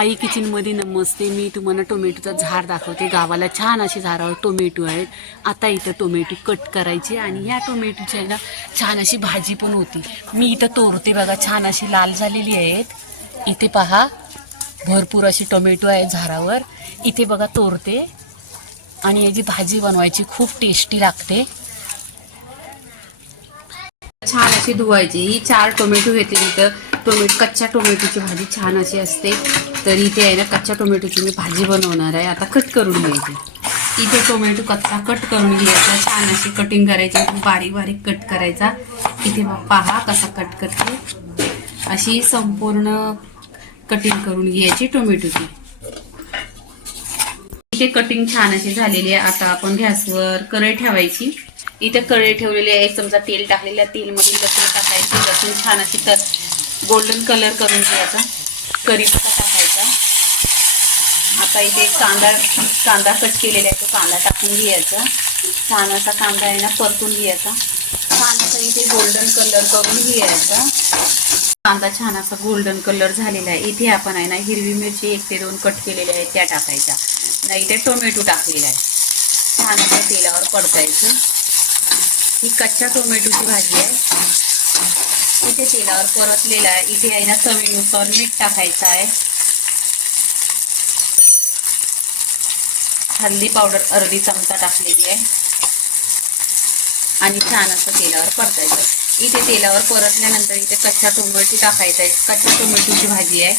आई किचनमध्ये नमस्ते. मी तुम्हाला टोमॅटोचं झाड दाखवते. गावाला छान असे झाडावर टोमॅटो आहेत. आता इथं टोमॅटो कट करायचे आणि ह्या टोमॅटोची आहे ना छान अशी भाजी पण होती. मी इथं तोरते बघा. छान अशी लाल झालेली आहेत. इथे पहा. भरपूर अशी टोमॅटो आहे झाडावर. इथे बघा तोरते आणि याची भाजी बनवायची खूप टेस्टी लागते. छान अशी धुवायची. ही चार टोमॅटो घेतली तर टोमॅटो कच्च्या टोमॅटोची भाजी छान अशी असते. तर इथे आहे ना कच्च्या टोमॅटोची मी भाजी बनवणार आहे. आता कट करून घ्यायची. इथे टोमॅटो कच्चा कट करून घ्यायचा. छान अशी कटिंग करायची. बारीक बारीक कट करायचा. इथे पहा कसा कट करते. अशी संपूर्ण कटिंग करून घ्यायची टोमॅटोची. इथे कटिंग छान अशी झालेली आहे. आता आपण गॅसवर कढई ठेवायची. इथे कढई ठेवलेली आहे. एक चमचा तेल टाकलेलं आहे. तेलमध्ये लसूण टाकायचं. लसूण छान अशी तर गोल्डन कलर करून घ्यायचा. करीपत्ता टाकायचा. आता इथे कांदा कांदा कट केलेला आहे. तो कांदा टाकून घ्यायचा. छान असा कांदा आहे ना परतून घ्यायचा. छान असा इथे गोल्डन कलर करून घ्यायचा. कांदा छान असा गोल्डन कलर झालेला आहे. इथे आपण आहे ना हिरवी मिरची एक ते दोन कट केलेल्या आहेत त्या टाकायच्या. नाही इथे टोमॅटो टाकलेला आहे. छान असा तेलावर परतायची. ही कच्च्या टोमॅटोची भाजी आहे. इथे तेलावर परतलेला आहे. इथे आहे ना चवीनुसार मीठ टाकायचं आहे. हल्दी पावडर अर्धी चमचा टाकलेली आहे. आणि छान असं तेलावर परतायचं. इथे तेलावर परतल्यानंतर इथे कच्चा टोमॅटो टाकायचा आहे. कच्च्या टोमॅटोची भाजी आहे.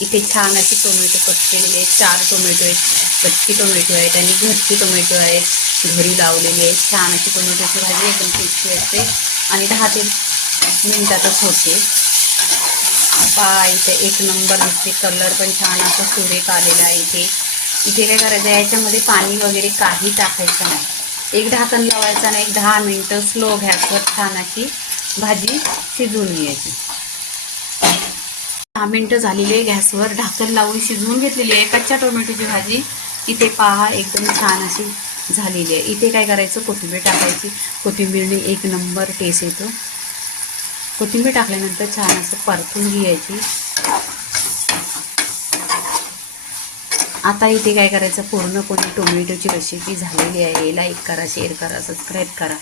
इथे छान अशी टोमॅटो कट केलेली चार टोमॅटो आहेत कच्ची टोमॅटो आहेत आणि घरची टोमॅटो आहेत. घरी लावलेली आहेत छान अशी टोमॅटोची भाजी एकदम टेस्टी असते. आणि दहा ते मिनिटातच होते. पहा इथे एक नंबर दिसते. कलर पण छान असा सुरेख आलेला आहे इथे. इथे काय करायचं आहे याच्यामध्ये पाणी वगैरे काही टाकायचं नाही. एक ढाकण लावायचं नाही एक दहा मिनटं स्लो गॅसवर छान अशी भाजी शिजवून घ्यायची. दहा मिनटं झालेली आहे गॅसवर. ढाकण लावून शिजवून घेतलेली आहे. कच्च्या टोमॅटोची भाजी. इथे पहा एकदम छान अशी झालेली आहे. इथे काय करायचं? कोथिंबीर टाकायची. कोथिंबीरने एक नंबर टेस्ट येतो. कोथिंबीर टाकल्यानंतर छान असं परतून घ्यायची. आता इथे काय करायचं? पूर्णपणे टोमॅटोची रेसिपी झालेली आहे. लाईक करा शेअर करा सबस्क्राईब करा.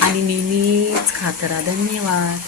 आणि नेहमीच खात राहा. धन्यवाद.